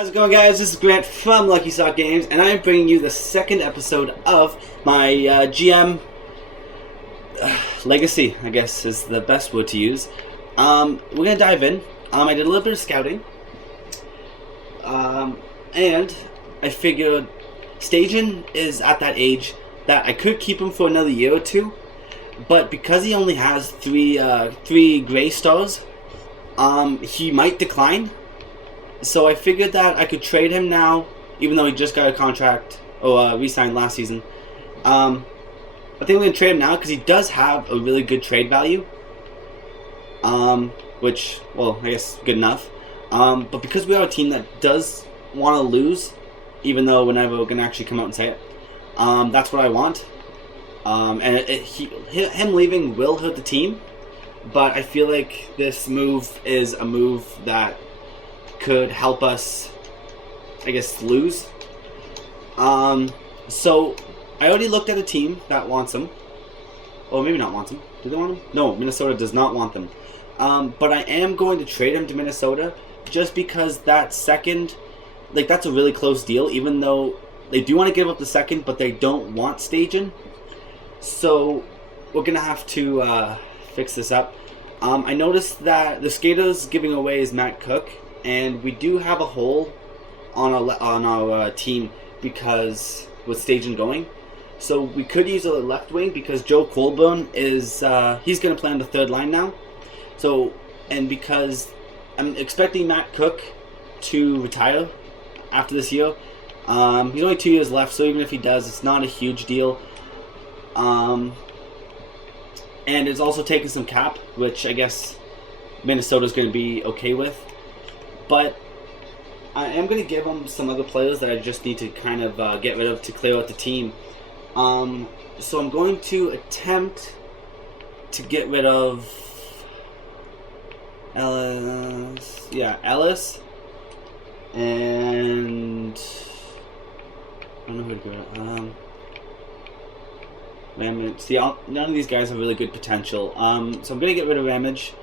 How's it going, guys? This is Grant from Lucky Sock Games, and I'm bringing you the second episode of my GM legacy, I guess is the best word to use. We're going to dive in. I did a little bit of scouting, and I figured Stajan is at that age that I could keep him for another year or two, but because he only has three gray stars, he might decline. So I figured that I could trade him now, even though he just got a contract or re-signed last season. I think we're going to trade him now because he does have a really good trade value. Which, well, I guess good enough. But because we are a team that does want to lose, even though we're never going to actually come out and say it, that's what I want. And him leaving will hurt the team, but I feel like this move is a move that could help us, I guess, lose. So I already looked at a team that wants him. Or maybe not wants him. Do they want him? No, Minnesota does not want them. But I am going to trade him to Minnesota just because that second, that's a really close deal, even though they do want to give up the second, but they don't want Stajan. So we're going to have to fix this up. I noticed that the skaters giving away is Matt Cook, and we do have a hole on our team because with Stajan going. So we could use a left wing because Joe Colburn is he's going to play on the third line now. So, and because I'm expecting Matt Cook to retire after this year. He's only 2 years left, so even if he does, it's not a huge deal. And it's also taking some cap, which I guess Minnesota's going to be okay with. But I am going to give him some other players that I just need to kind of get rid of to clear out the team. So I'm going to attempt to get rid of Ellis. Yeah, Ellis. And I don't know who to go with. Ramage. See, none of these guys have really good potential. So I'm going to get rid of Ramage.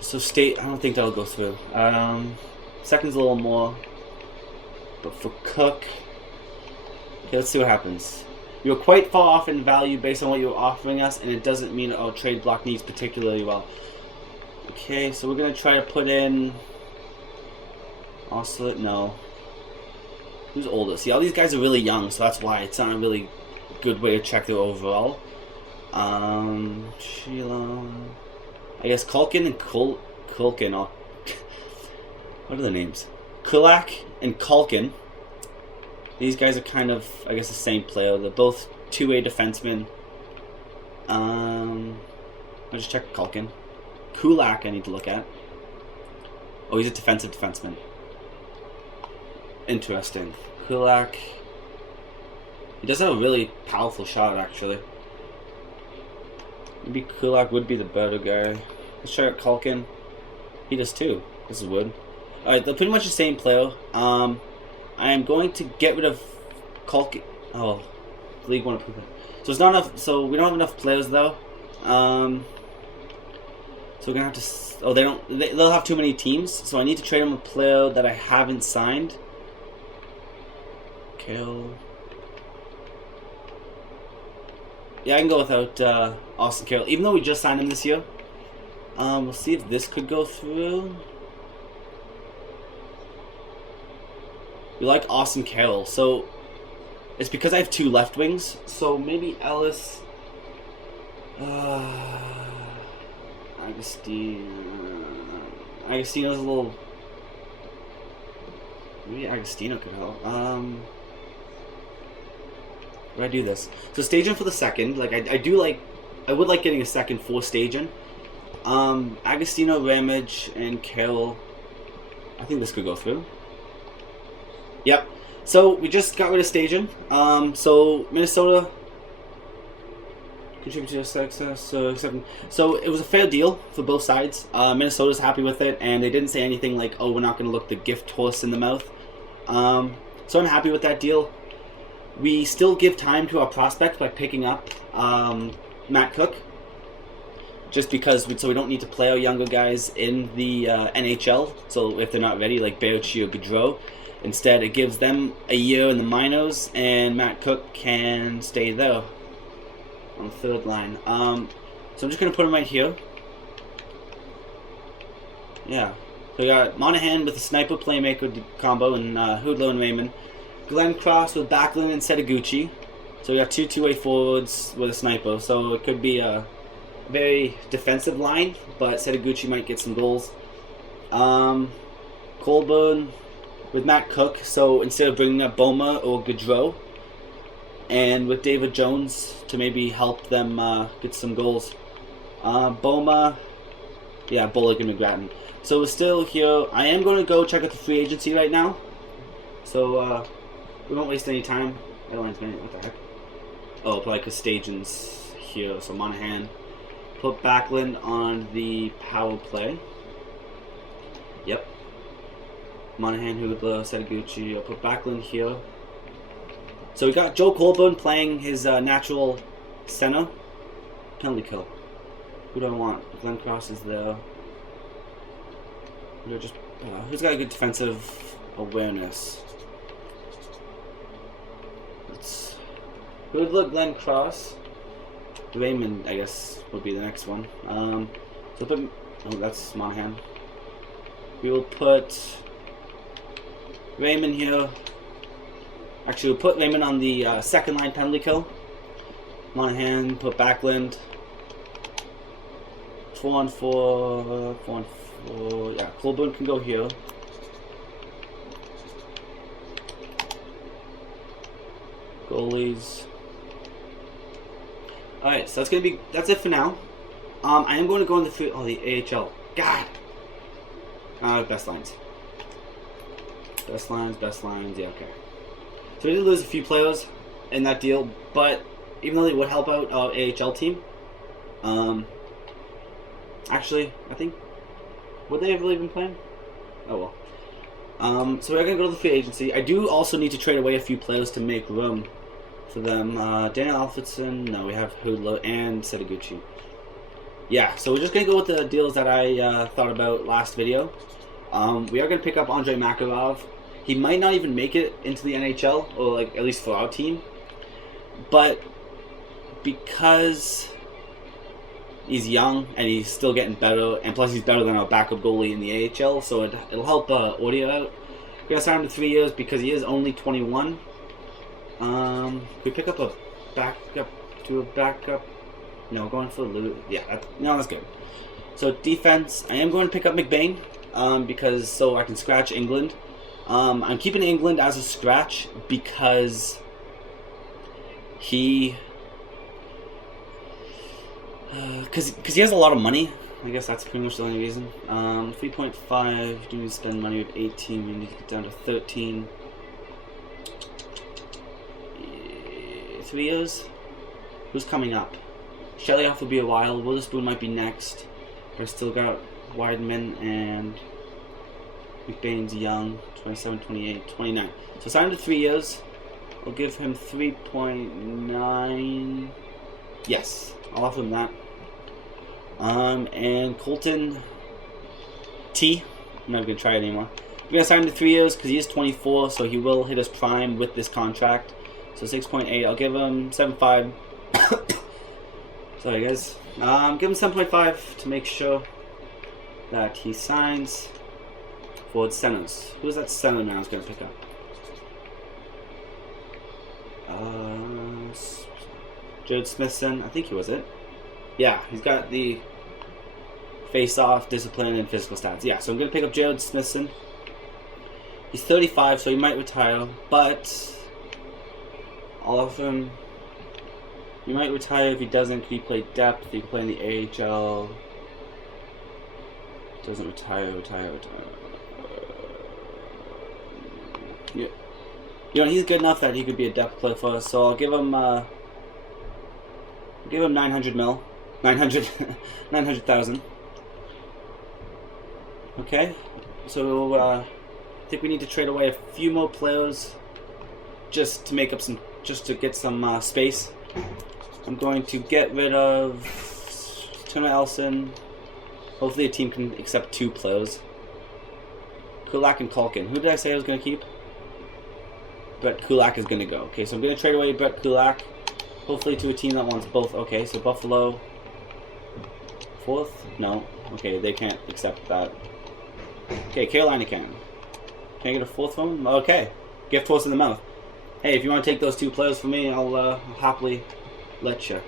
So I don't think that'll go through. Second's a little more. But for Cook, okay, let's see what happens. You're quite far off in value based on what you're offering us, and it doesn't mean our trade block needs particularly well. Okay, so we're going to try to put in also, no. Who's older? See, all these guys are really young, so that's why it's not a really good way to check their overall. Sheila, I guess Culkin and Culkin. What are the names? Kulak and Culkin. These guys are kind of, I guess, the same player. They're both two-way defensemen. I'll just check Culkin. Kulak I need to look at. Oh, he's a defensive defenseman. Interesting. Kulak. He does have a really powerful shot, actually. Maybe Kulak would be the better guy. Let's try out Culkin. He does too. This is wood. Alright, they're pretty much the same player. I am going to get rid of Culkin. Oh, League 1 approval. So it's not enough. So we don't have enough players though. So we're gonna have to. Oh, they don't. They'll have too many teams. So I need to trade them a player that I haven't signed. Kill. Yeah, I can go without Austin Carroll, even though we just signed him this year. We'll see if this could go through. We like Austin Carroll, so it's because I have two left wings. So maybe Ellis, Agostino's a little. Maybe Agostino could help. Where do I do this? So Stajan for the second. I would like getting a second for Stajan. Agostino, Ramage, and Carroll. I think this could go through. Yep. So we just got rid of Stajan. So Minnesota contributed to success. So it was a fair deal for both sides. Minnesota's happy with it, and they didn't say anything like, "Oh, we're not going to look the gift horse in the mouth." So I'm happy with that deal. We still give time to our prospects by picking up Matt Cook. just because so we don't need to play our younger guys in the NHL. So if they're not ready, like Beuchy or Gaudreau, instead it gives them a year in the minors, and Matt Cook can stay there on the third line. So I'm just gonna put him right here. Yeah. So we got Monahan with a sniper playmaker combo, and Hoodler and Raymond. Glenn Cross with Backlund and Setaguchi. So we got two-way forwards with a sniper. So it could be a very defensive line, but Setaguchi might get some goals. Colburn with Matt Cook. So instead of bringing up Boma or Gaudreau, and with David Jones to maybe help them get some goals. Boma, yeah, Bullock and McGrattan. So we're still here. I am going to go check out the free agency right now. So we won't waste any time. What the heck? Oh, play because Stajan's here. So Monahan. Put Backlund on the power play. Yep. Monahan, Hoodler, Setaguchi. I'll put Backlund here. So we got Joe Colburn playing his natural center. Penalty kill. Who do I want? Glenn Cross is there. Just who's got a good defensive awareness? Hoodler, Glenn Cross. Raymond, I guess, would be the next one. So put, oh, that's Monahan. We will put Raymond here. Actually, we'll put Raymond on the second line penalty kill. Monahan, put Backlund. 4-on-4, 4-on-4. Yeah, Colburn can go here. Goalies. Alright, so that's it for now. I am going to go in the AHL. God! Best lines. Best lines, yeah, okay. So we did lose a few players in that deal, but even though they would help out our AHL team, actually, I think, would they have really been playing? Oh well. So we're going to go to the free agency. I do also need to trade away a few players to make room for them. Daniel Alfredson, no, we have Hoodler and Setaguchi. Yeah, so we're just going to go with the deals that I thought about last video. We are going to pick up Andrei Makarov. He might not even make it into the NHL, or like at least for our team. But because he's young and he's still getting better, and plus he's better than our backup goalie in the AHL, so it'll help audio out. We're going to sign him to 3 years because he is only 21. We pick up a backup. No, going for the loot. Yeah, that's good. So defense, I am going to pick up McBain because so I can scratch England. I'm keeping England as a scratch because he has a lot of money. I guess that's pretty much the only reason. 3.5. Do we spend money with 18? We need to get down to 13. 3 years. Who's coming up? Shelioff will be a while. Witherspoon might be next. But I still got Wideman and McBain's young. 27, 28, 29. So sign him to 3 years. I'll give him 3.9. Yes, I'll offer him that. And Colton T. I'm not going to try it anymore. We're going to sign him to 3 years because he is 24, so he will hit his prime with this contract. So 6.8. I'll give him 7.5. Sorry, guys. Give him 7.5 to make sure that he signs. Forward centers. Who's that center man I was going to pick up? Jared Smithson. I think he was it. Yeah, he's got the face-off, discipline, and physical stats. Yeah, so I'm going to pick up Jared Smithson. He's 35, so he might retire, but I'll offer him. He might retire if he doesn't. He play depth. He can play in the AHL. Doesn't retire. Yeah. You know, he's good enough that he could be a depth player for us, so I'll give him 900 mil. 900,000. Okay. So I think we need to trade away a few more players just to make up just to get some space. I'm going to get rid of Turner Elson. Hopefully a team can accept 2 players. Kulak and Culkin. Who did I say I was going to keep? Brett Kulak is going to go. Okay, so I'm going to trade away Brett Kulak. Hopefully to a team that wants both. Okay, so Buffalo. 4th? No. Okay, they can't accept that. Okay, Carolina can. Can I get a 4th one? Okay. Gift horse in the mouth. Hey, if you want to take those 2 players for me, I'll happily let you.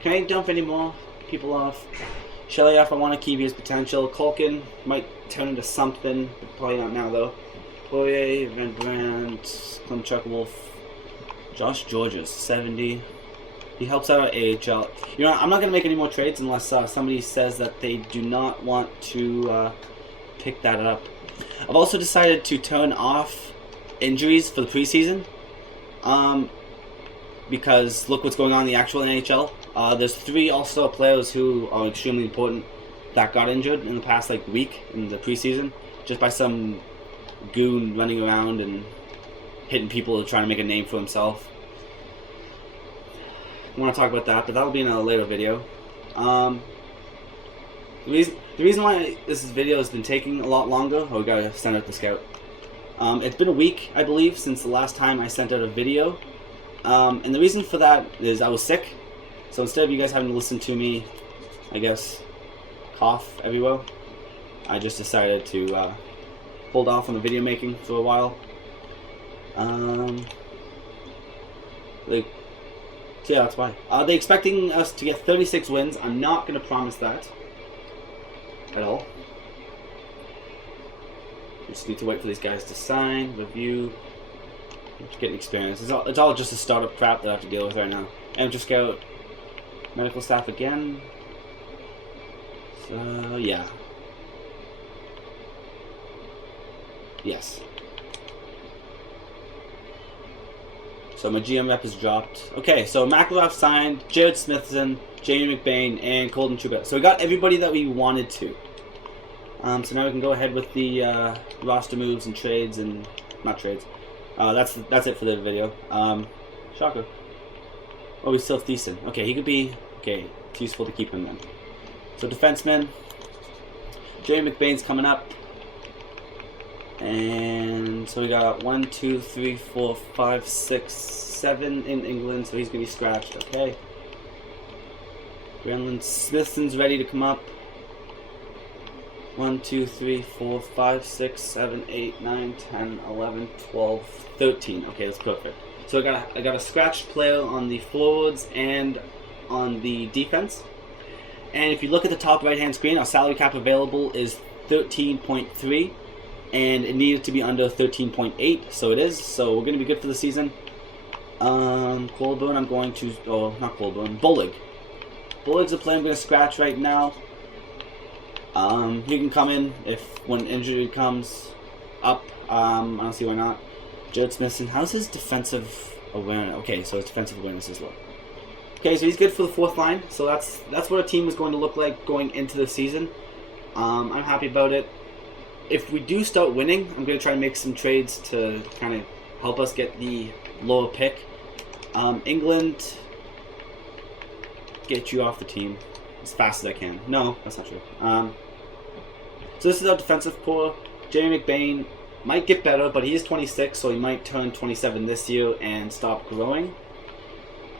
Can I dump any more people off? Shelly, if I want to keep his potential. Culkin might turn into something, but probably not now though. Poirier, Van Brandt, Clem Chuckwolf, Josh Georges, 70. He helps out at AHL. You know, I'm not going to make any more trades unless somebody says that they do not want to pick that up. I've also decided to turn off injuries for the preseason. Because look what's going on in the actual NHL. There's 3 All-Star players who are extremely important that got injured in the past week in the preseason just by some goon running around and hitting people trying to make a name for himself. I want to talk about that, but that'll be in a later video. The reason why this video has been taking a lot longer, we gotta send out the scout. It's been a week, I believe, since the last time I sent out a video. And the reason for that is I was sick. So instead of you guys having to listen to me, I guess, cough everywhere, I just decided to hold off on the video making for a while. So yeah, that's why. They're expecting us to get 36 wins. I'm not going to promise that at all. We just need to wait for these guys to sign, review, get experience. It's all just a startup crap that I have to deal with right now. Amateur scout, medical staff again. So yeah. Yes. So my GM rep has dropped. Okay, so McElrath signed, Jared Smithson, Jamie McBain, and Colton Trouba. So we got everybody that we wanted to. So now we can go ahead with the roster moves and trades and not trades. That's it for the video. Shocker. Oh, he's still decent. Okay, he could be it's useful to keep him then. So defenseman, Jamie McBain's coming up. And so we got 1, 2, 3, 4, 5, 6, 7 in England, so he's gonna be scratched. Okay. Brandon Smithson's ready to come up. 1, 2, 3, 4, 5, 6, 7, 8, 9, 10, 11, 12, 13. Okay, that's perfect. So I got a scratched player on the forwards and on the defense. And if you look at the top right hand screen, our salary cap available is 13.3. And it needed to be under 13.8, so it is. So we're going to be good for the season. Colburn, I'm going to... Oh, not Colburn. Bullock. Bullock's a player I'm going to scratch right now. He can come in when injury comes up. I don't see why not. Jared Smithson. How's his defensive awareness? Okay, so his defensive awareness is low. Okay, so he's good for the 4th line. So that's what a team is going to look like going into the season. I'm happy about it. If we do start winning, I'm going to try and make some trades to kind of help us get the lower pick. England, get you off the team as fast as I can. No, that's not true. So this is our defensive core. Jamie McBain might get better, but he is 26, so he might turn 27 this year and stop growing.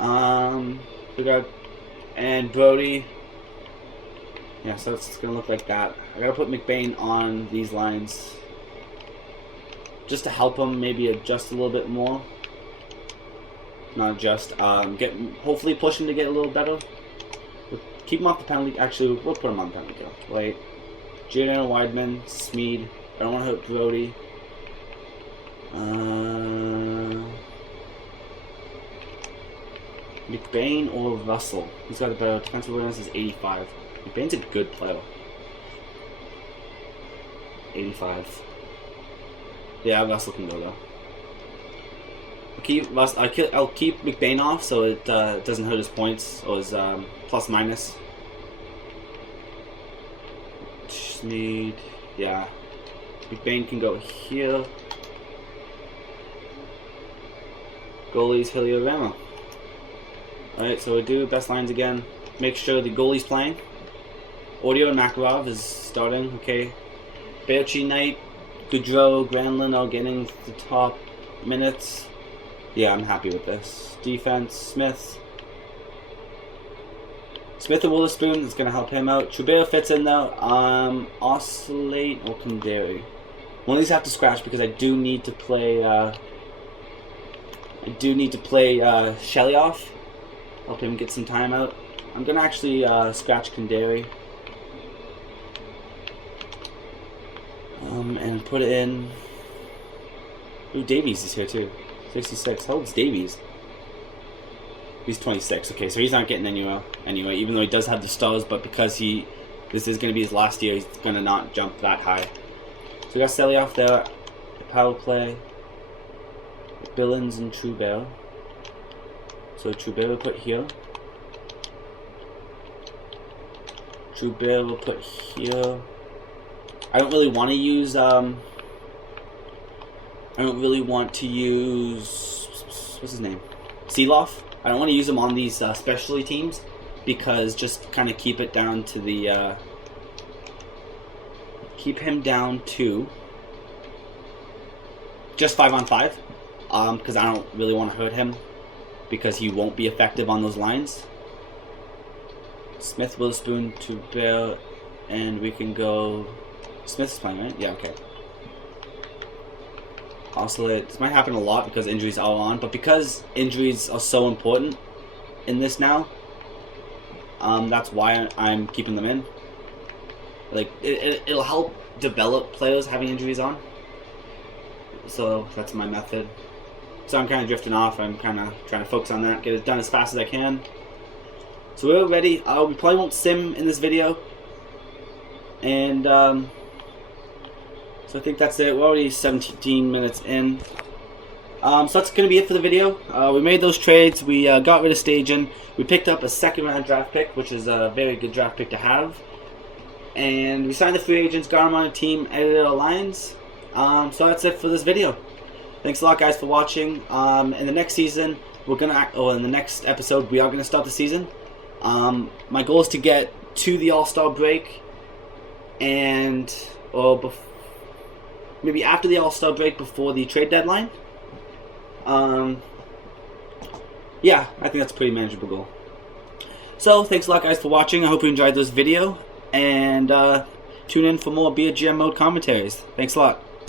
We got and Brody. Yeah, so it's going to look like that. I got to put McBain on these lines just to help him maybe adjust a little bit more. Not adjust. Hopefully push him to get a little better. We'll keep him off the penalty. Actually, we'll put him on the penalty kill. Wait. Jaden Wideman, Smeed. I don't want to hurt Brody. McBain or Russell? He's got a better defensive awareness. Is 85. McBain's a good player. 85. Yeah, Russell can go though. I'll keep McBain off so it doesn't hurt his points or his plus minus. Need McBain can go here. Goalies Hilliard-Rama. Alright, so we'll do best lines again. Make sure the goalie's playing. Audio and Makarov is starting. Okay. Baerchi, Knight, Goudreau, Granlund all getting the top minutes. Yeah, I'm happy with this. Defense, Smith. Smith and Witherspoon is going to help him out. Trubero fits in though. Oscillate or Kandari. One of these I have to scratch because I do need to play. Shelly off. Help him get some time out. I'm gonna actually scratch Kandari. And put it in. Ooh, Davies is here too. 66. How old's Davies? He's 26. Okay, so he's not getting anywhere anyway, even though he does have the stars, but because this is going to be his last year, he's going to not jump that high. So we got Selyoff there, the power play, Billings and Trubero. So Trubero put here. Trubero will put here. I don't really want to use, what's his name? Seeloff. I don't want to use him on these specialty teams because just kind of keep it down to the keep him down to just 5-on-5 because I don't really want to hurt him because he won't be effective on those lines. Smith, Witherspoon, to Bear, and we can go. Smith's playing, right? Yeah, okay. Oscillate. This might happen a lot because injuries are on, but because injuries are so important in this now, that's why I'm keeping them in. Like it'll help develop players having injuries on. So that's my method. So I'm kind of drifting off. I'm kind of trying to focus on that, get it done as fast as I can. So we're ready. We probably won't sim in this video, and so I think that's it. We're already 17 minutes in. So that's going to be it for the video. We made those trades. We got rid of Stajan. We picked up a second-round draft pick, which is a very good draft pick to have. And we signed the free agents, got them on a team, edited our lines. So that's it for this video. Thanks a lot, guys, for watching. In the next season, in the next episode, we are going to start the season. My goal is to get to the All-Star break, maybe after the All-Star break, before the trade deadline. Yeah, I think that's a pretty manageable goal. So, thanks a lot, guys, for watching. I hope you enjoyed this video, and tune in for more BGM mode commentaries. Thanks a lot.